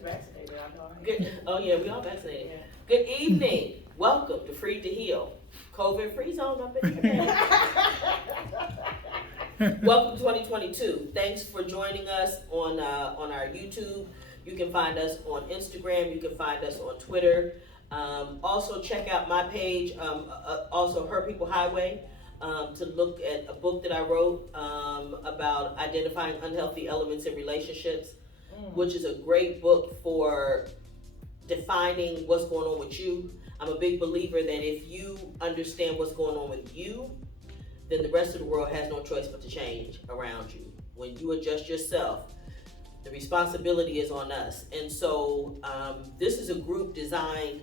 everybody's vaccinated. I know. Good. Oh yeah, we all vaccinated. Yeah. Good evening. Welcome to Free to Heal. COVID free zone up in here. Welcome to 2022. Thanks for joining us on our YouTube. You can find us on Instagram. You can find us on Twitter. Also check out my page. Also Her People Highway. To look at a book that I wrote about identifying unhealthy elements in relationships, which is a great book for defining what's going on with you. I'm a big believer that if you understand what's going on with you, then the rest of the world has no choice but to change around you. When you adjust yourself, the responsibility is on us. And so this is a group designed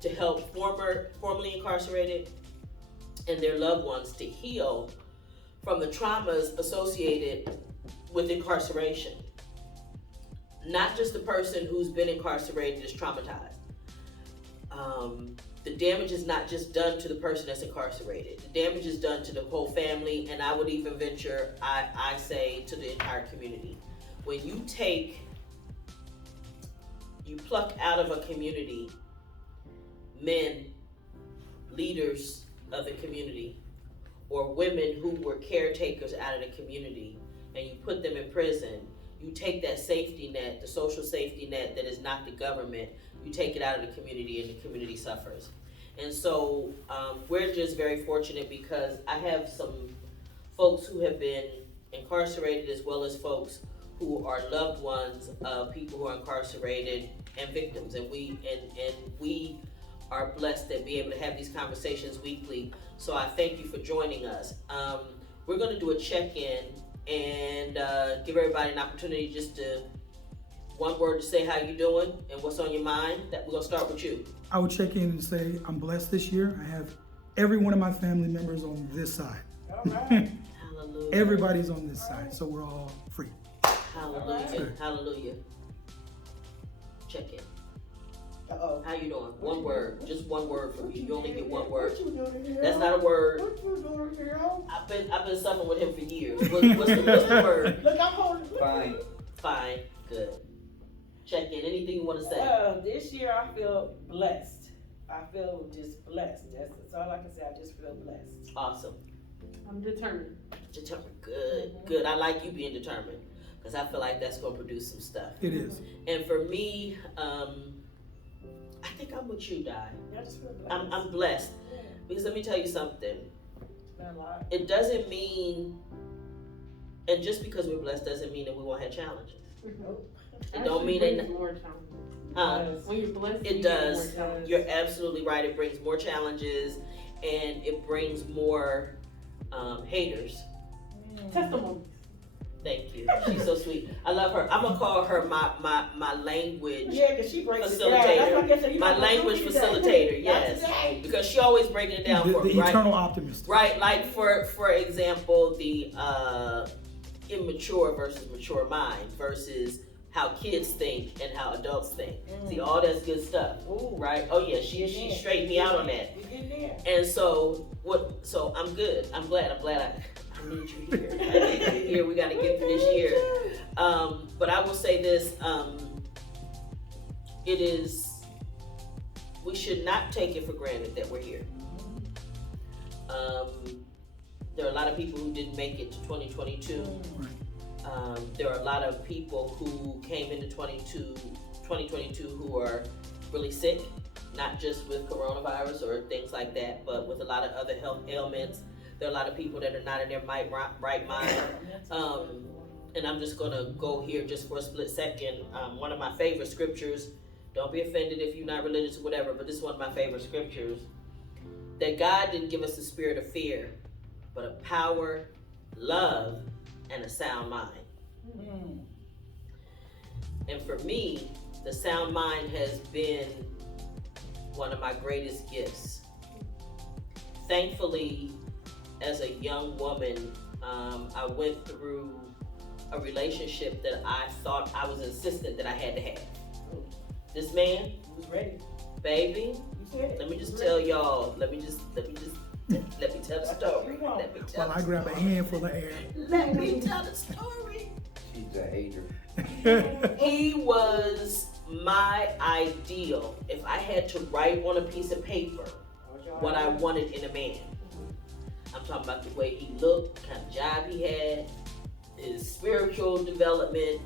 to help formerly incarcerated and their loved ones to heal from the traumas associated with incarceration. Not just the person who's been incarcerated is traumatized. The damage is not just done to the person that's incarcerated. The damage is done to the whole family, and I would even venture, I say, to the entire community. When you pluck out of a community men, leaders of the community, or women who were caretakers out of the community, and you put them in prison, you take that safety net, the social safety net that is not the government, you take it out of the community, and the community suffers. And so we're just very fortunate because I have some folks who have been incarcerated as well as folks who are loved ones of people who are incarcerated and victims. And we are blessed to be able to have these conversations weekly. So I thank you for joining us. We're going to do a check-in and give everybody an opportunity just to one word to say how you doing and what's on your mind. That we're going to start with you. I would check in and say I'm blessed this year. I have every one of my family members on this side. All right. Hallelujah. Everybody's on this side, so we're all free. Hallelujah. Good. Hallelujah. Check in. Uh-oh. How you doing? One word. Just one word from you. You only get one word. What you doing here? That's not a word. What you doing here? I've been suffering with him for years. What's the word? Look, I'm holding. Fine. Fine. Good. Check in. Anything you want to say? This year I feel blessed. I feel just blessed. That's all I can say. I just feel blessed. Awesome. I'm determined. Determined. Good. Good. I like you being determined because I feel like that's going to produce some stuff. It is. And for me, I think I'm with you, Di. I just feel blessed. I'm blessed Yeah. because let me tell you something. It's been a lot. It doesn't mean, and just because we're blessed doesn't mean that we won't have challenges. Nope. It don't mean that. More challenges. When you're blessed, It you does. get more challenges. You're absolutely right. It brings more challenges, and it brings more haters. Testimonies. Thank you. She's so sweet. I love her. I'm gonna call her my language Yeah, because she breaks it down. facilitator. That's what I said, you My not gonna language do today. facilitator. Not Yes, today. because she always breaking it down for The me. Right. eternal optimist. Right. Like for example, the immature versus mature mind versus how kids think and how adults think. See, all that's good stuff. Ooh. Right? Oh yeah, she straightened me out on that. We get there. And so so I'm good. I'm glad I need you here. I need you here. We gotta get through this year. But I will say this, we should not take it for granted that we're here. There are a lot of people who didn't make it to 2022. There are a lot of people who came into 2022 who are really sick, not just with coronavirus or things like that, but with a lot of other health ailments. There are a lot of people that are not in their right mind. And I'm just gonna go here just for a split second. One of my favorite scriptures, don't be offended if you're not religious or whatever, but this is one of my favorite scriptures, that God didn't give us a spirit of fear, but a power, love, and a sound mind. And for me, the sound mind has been one of my greatest gifts. Thankfully, as a young woman, I went through a relationship that I thought I was insistent that I had to have. This man, Who's ready? baby, You said it. let me just tell y'all, let me tell the story. Let me tell Well, I grab a handful of air. Let me tell the story. She's a hater. He was my ideal, if I had to write on a piece of paper what I wanted in a man. I'm talking about the way he looked, the kind of job he had, his spiritual development,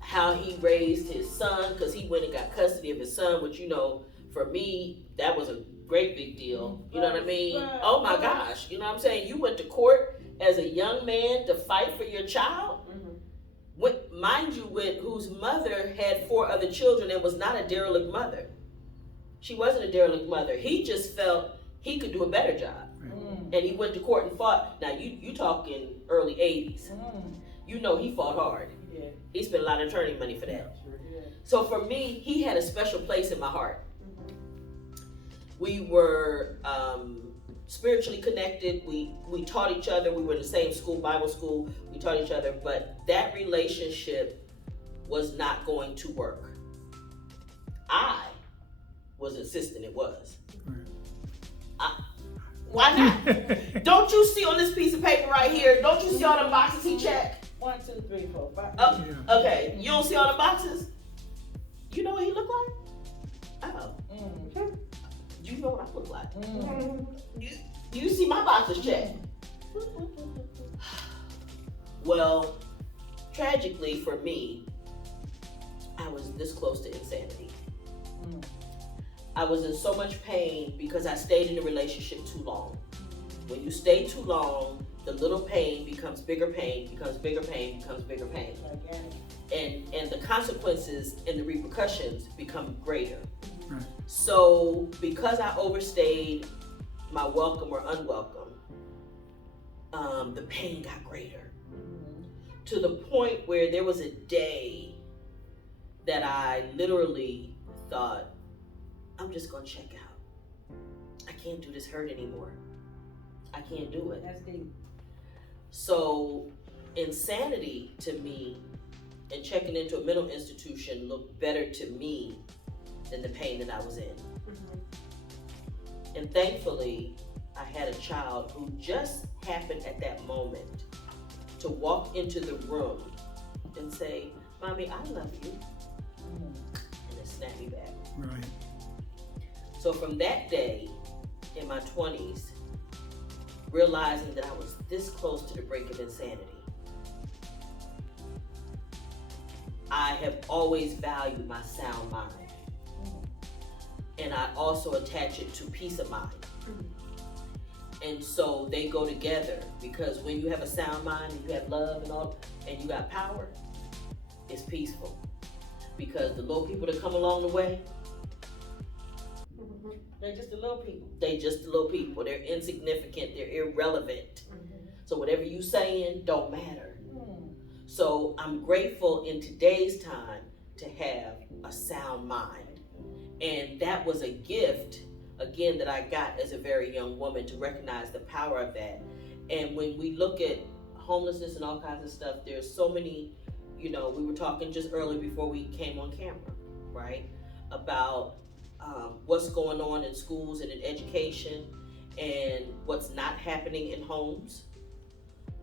how he raised his son, because he went and got custody of his son, which, you know, for me, that was a great big deal. You know what I mean? Oh my gosh. You know what I'm saying? You went to court as a young man to fight for your child. Mind you, whose mother had 4 other children and was not a derelict mother. She wasn't a derelict mother. He just felt he could do a better job. And he went to court and fought. Now, you talking early 80s. You know he fought hard. Yeah. He spent a lot of attorney money for that. Sure did. So for me, he had a special place in my heart. We were spiritually connected. We taught each other. We were in the same school, Bible school. We taught each other, but that relationship was not going to work. I was insisting it was. Why not? Don't you see on this piece of paper right here? Don't you see all the boxes he checked? 1, 2, 3, 4, 5. Oh, okay. You don't see all the boxes? You know what he looked like? Oh. You know what I look like. You see my boxes checked. Well, tragically for me, I was this close to insanity. I was in so much pain because I stayed in a relationship too long. When you stay too long, the little pain becomes bigger pain, becomes bigger pain, becomes bigger pain. And the consequences and the repercussions become greater. Right. So because I overstayed my welcome or unwelcome, the pain got greater. To the point where there was a day that I literally thought, I'm just gonna check out. I can't do this hurt anymore. I can't do it. That's deep. So insanity to me and checking into a mental institution looked better to me than the pain that I was in. And thankfully, I had a child who just happened at that moment to walk into the room and say, Mommy, I love you. And it snapped me back. Right. So from that day, in my 20s, realizing that I was this close to the brink of insanity, I have always valued my sound mind. And I also attach it to peace of mind. And so they go together, because when you have a sound mind and you have love and all, and you got power, it's peaceful. Because the little people that come along the way, They're just the little people. they just the little people. They're insignificant. They're irrelevant. So whatever you saying don't matter. So I'm grateful in today's time to have a sound mind. And that was a gift, again, that I got as a very young woman, to recognize the power of that. And when we look at homelessness and all kinds of stuff, there's so many, we were talking just earlier before we came on camera, right? About what's going on in schools and in education and what's not happening in homes.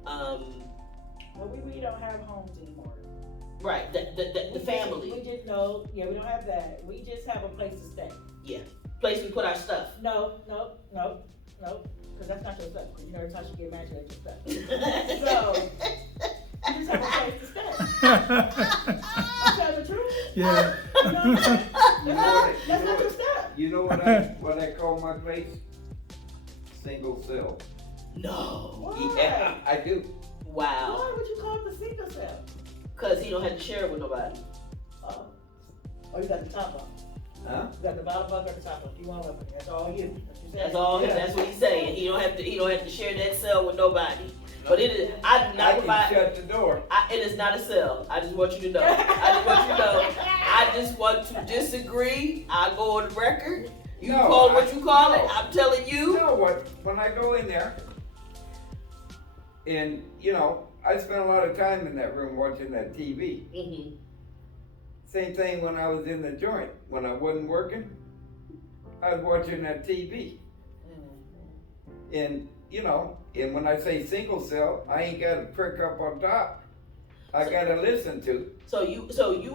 Well, we really don't have homes anymore. Right, the family. We just know, we don't have that. We just have a place to stay. Yeah, place we put our stuff. No, because that's not your stuff. Because every time you get mad, you your stuff. So, you just have a place to stay. You tell the truth. Yeah. That's not your stuff. You know what I call my place? Single cell. No. Why? Yeah, I do. Wow. Why would you call it the single cell? Because he don't have to share it with nobody. Oh, you got the top off. Huh? You got the bottom bunk or the top off. You want one. That's all you. That's all. That's what he's saying. He don't have to share that cell with nobody. But it is. I do not I can provide. shut the door. It is not a cell. I just want you to know. I just want to disagree. I go on the record. You No, call it what you call it. no. I'm telling You you. know what? When I go in there, and I spent a lot of time in that room watching that TV. Mm-hmm. Same thing when I was in the joint. When I wasn't working, I was watching that TV. And and when I say single cell, I ain't got a prick up on top. I gotta listen to. So you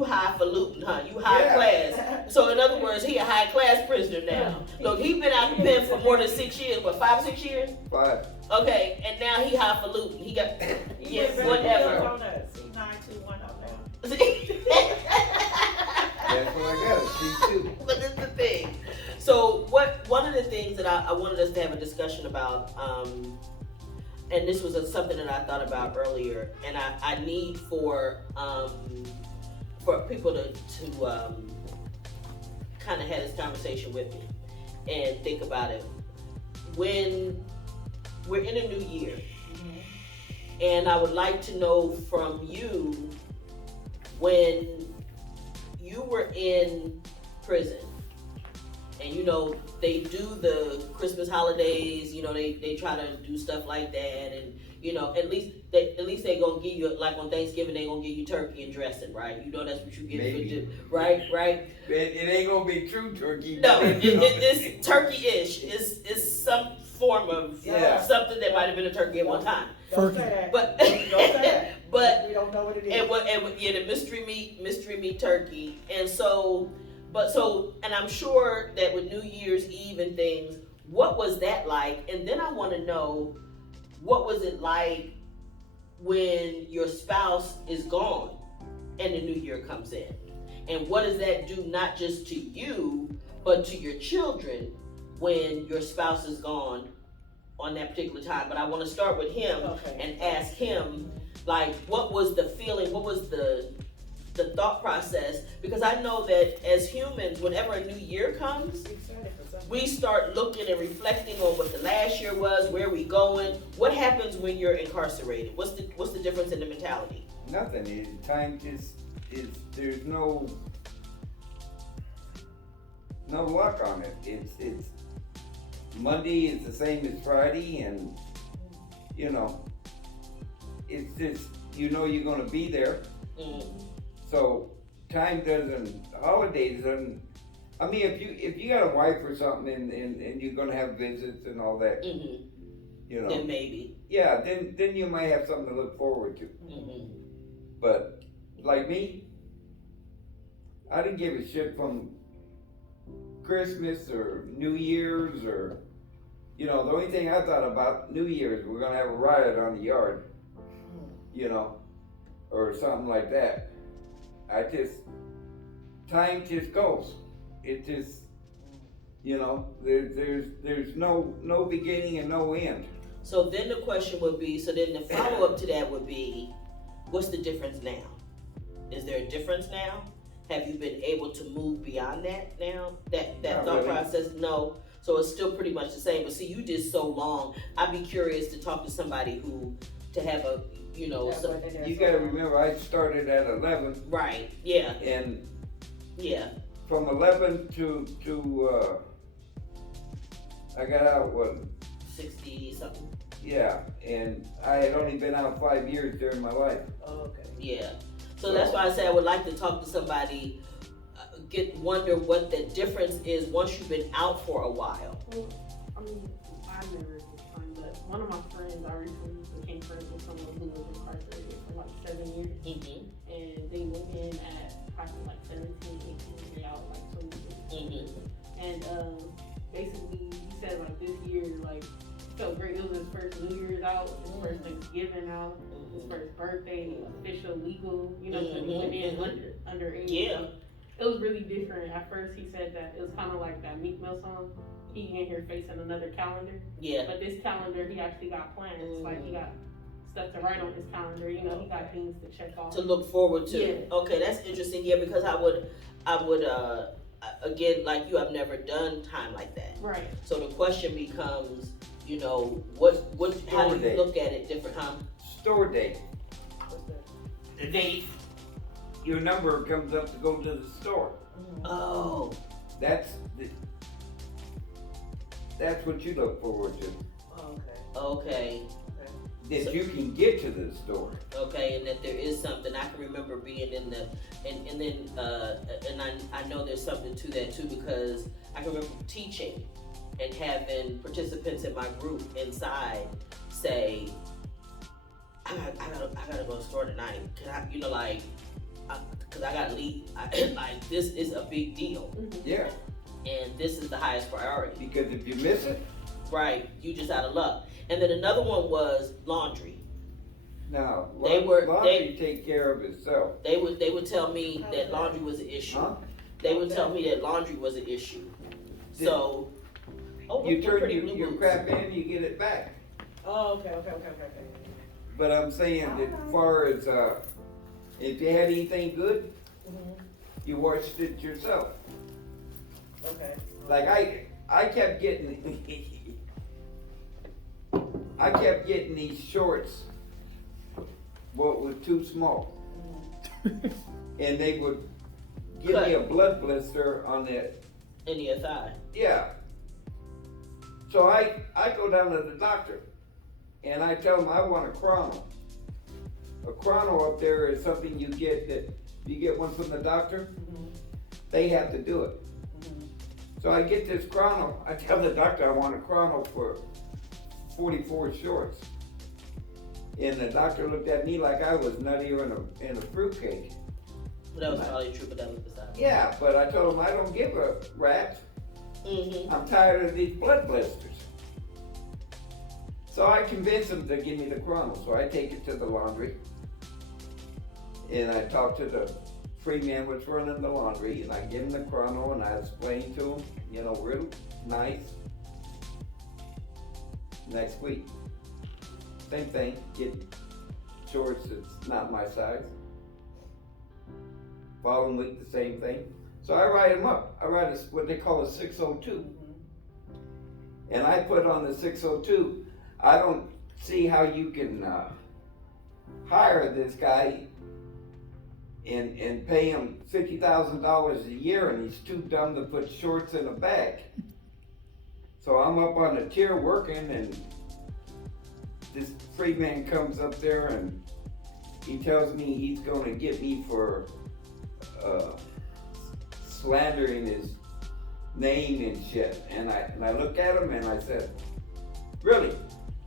highfalutin, huh? You high Yeah. class. So in other words, he a high class prisoner now. Look, he been out the pen for more than 6 years, what, 5 or 6 years? 5. Okay, and now he highfalutin. He got yes, Whatever. whatever. On a C921 up now. That's what I got. C2. But this is the thing. So one of the things that I wanted us to have a discussion about, and this was something that I thought about earlier, and I need for people to kind of have this conversation with me and think about it. When we're in a new year, and I would like to know from you, when you were in prison, and you know they do the Christmas holidays, you know they try to do stuff like that, and you know at least they gonna give you, like on Thanksgiving they gonna give you turkey and dressing, right? You know that's what you get Maybe. for right. It ain't gonna be true turkey. No, it's turkey-ish. It's some form of Yeah. something that might have been a turkey at one time. Don't say that. But Don't say that. but We don't know what it is. and the mystery meat turkey, and I'm sure that with New Year's Eve and things, what was that like? And then I want to know, what was it like when your spouse is gone and the new year comes in, and what does that do not just to you but to your children when your spouse is gone on that particular time? But I want to start with him and ask him, like, what was the feeling? What was the thought process? Because I know that as humans, whenever a new year comes, we start looking and reflecting on what the last year was, where we going. What happens when you're incarcerated? What's the difference in the mentality? Nothing. Time just is. There's no luck on it. It's Monday is the same as Friday, and you know, it's just you're gonna be there. So time holidays doesn't. I mean, if you got a wife or something and you're gonna have visits and all that, you know, Then maybe. yeah, then you might have something to look forward to. But like me, I didn't give a shit from Christmas or New Year's or, you know, the only thing I thought about New Year's, we're gonna have a riot on the yard, you know, or something like that. Time just goes. It just, you know, there's no beginning and no end. So then the question would be, so then the follow-up to that would be, what's the difference now? Is there a difference now? Have you been able to move beyond that now? That Not thought really. process? No. So it's still pretty much the same. But see, you did so long. I'd be curious to talk to somebody to have a, you know, You gotta remember, I started at 11. right, yeah, And yeah. from 11 to I got out, 60 something. yeah, and I had only been out 5 years during my life. Yeah. So that's why I say I would like to talk to somebody, wonder what the difference is once you've been out for a while. Well, I mean, I never did time, but one of my friends, I recently became friends with someone who was incarcerated for like 7 years. And they went in at probably like 17, 18, they out like 22. And basically, he said like this year, like, felt great. It was his first New Year's out, his first Thanksgiving out, his first birthday, official, legal, you know, so he went in underage. Yeah. So it was really different. At first, he said that it was kind of like that Meek Mill song. He in here facing another calendar. Yeah. But this calendar, he actually got plans. Like, he got stuff to write on his calendar. You know, he got things to check off. To look forward to. Yeah. Okay, that's interesting. Yeah, because I would again, like you, I've never done time like that. Right. So the question becomes, you know, how do you look at it different, huh? Store date. The date your number comes up to go to the store. Oh. That's what you look forward to. Okay. That you can get to the store. Okay, and that there is something. I can remember being in the, and then I know there's something to that too, because I can remember teaching and having participants in my group inside say, I gotta go to the store tonight. Can I, like, cause I gotta leave. Like, this is a big deal. Yeah, And this is the highest priority. because if you miss it, Right, you just out of luck. And then another one was laundry. now, They laundry take care of itself. They would tell me that laundry was an issue. Huh? They would tell me that laundry was an issue. So, You they're turn pretty your blue crap boots. in, you get it back. Oh, okay. But I'm saying that as far as, if you had anything good, you washed it yourself. Okay. Like I kept getting, these shorts, what was too small. And they would give me a blood blister on it. In your thigh. Yeah. So I go down to the doctor and I tell him I want a chrono. A chrono up there is something you get one from the doctor. They have to do it. So I get this chrono. I tell the doctor I want a chrono for 44 shorts. And the doctor looked at me like I was nuttier in a fruitcake. That was probably true, but that was beside. Yeah, but I told him I don't give a rat. I'm tired of these blood blisters. So I convinced him to give me the chrono. So I take it to the laundry. And I talk to the free man which running the laundry, and I give him the chrono and I explain to him, real nice. Next week, same thing, get shorts that's not my size. Following week, the same thing. So I write them up. I write what they call a 602. And I put on the 602, I don't see how you can hire this guy and pay him $50,000 a year and he's too dumb to put shorts in a bag. So I'm up on the tier working and this free man comes up there and he tells me he's gonna get me for slandering his name and shit. And I look at him and I said, really?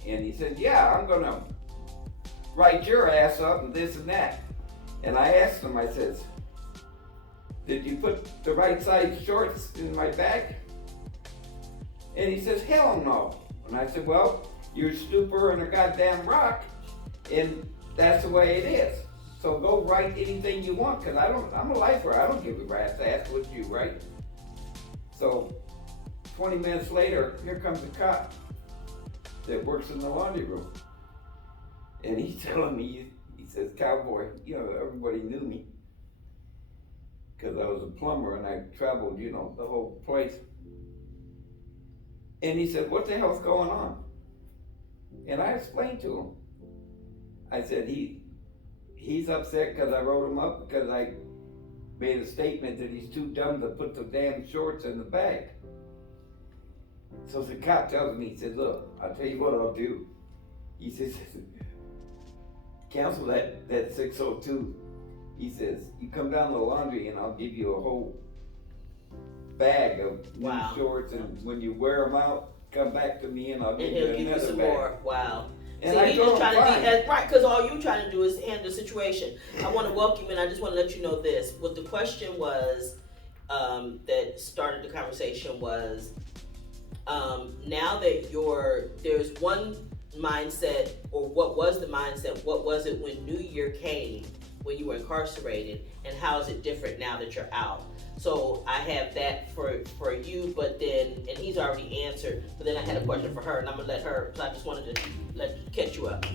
And he said, yeah, I'm gonna write your ass up and this and that. And I asked him, I said, did you put the right size shorts in my bag? And he says, hell no. And I said, well, you're stupider than a goddamn rock, and that's the way it is. So go write anything you want, because I'm a lifer. I don't give a rat's ass what you write. So 20 minutes later, here comes a cop that works in the laundry room. And he's telling me, he says, cowboy, everybody knew me. Because I was a plumber and I traveled, the whole place. And he said, what the hell's going on? And I explained to him. I said, he's upset because I wrote him up because I made a statement that he's too dumb to put the damn shorts in the bag. So the cop tells me, he said, look, I'll tell you what I'll do. He says, cancel that 602. He says, you come down to the laundry and I'll give you a whole bag of new shorts, and when you wear them out, come back to me and I'll give you another some bag. more. Wow. And See, I he's just trying to be right, because all you're trying to do is handle the situation. I want to welcome you, and I just want to let you know this. What the question was that started the conversation was, now that there's one mindset, or what was the mindset, what was it when New Year came, when you were incarcerated, and how is it different now that you're out? So I have that for you, but then, and he's already answered, but then I had a question for her, and I'm gonna let her, because I just wanted to catch you up.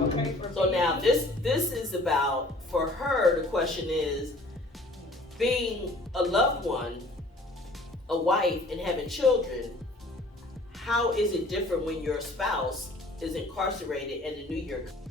Okay. So now this is about, for her, the question is, being a loved one, a wife, and having children, how is it different when your spouse is incarcerated and the New Year comes?